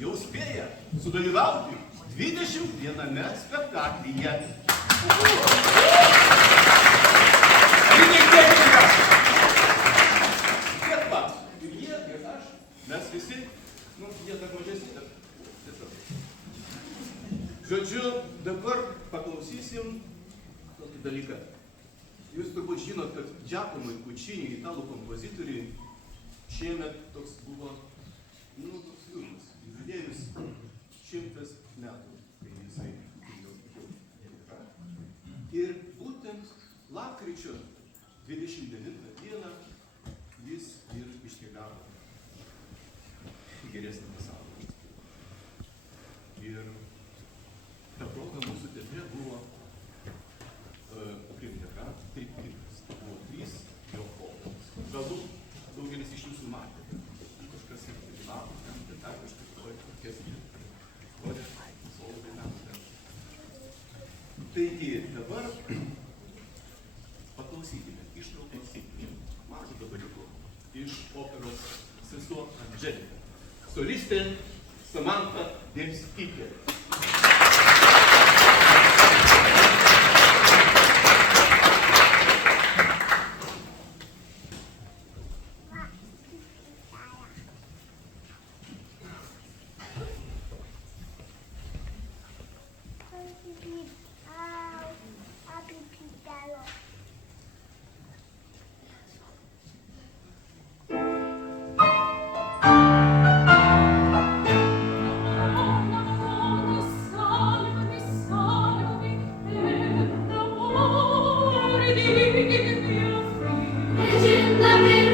jau spėja sudalyvauti 21 spektaklyje. Tiek pat. Ir jie, ir aš, mes visi, jie dar mažesni, bet tiesiog. Žodžiu, dabar paklausysim tokį dalyką. Jūs turbūt žinot, kad Giacomui Puccini, italų kompozitoriui, šiemet toks buvo, toks liūdnas, jubiliejus 100 metų, kai jisai jau yra. Ir būtent lapkričio 29 dieną jis ir iškeliavo į geresnį pasaulį. Ir ta proga mūsų teatre buvo premjera, buvo 3 jo operos. Galbūt daugelis iš jūsų matė, kažkas ir dalyvavo, bet dar kažkas orkestrui. Taigi dabar paklausykime ištraukos mažo gabaliuko iš operos Sesuo Andželika. Solistė Samantha Demskitė. Legenda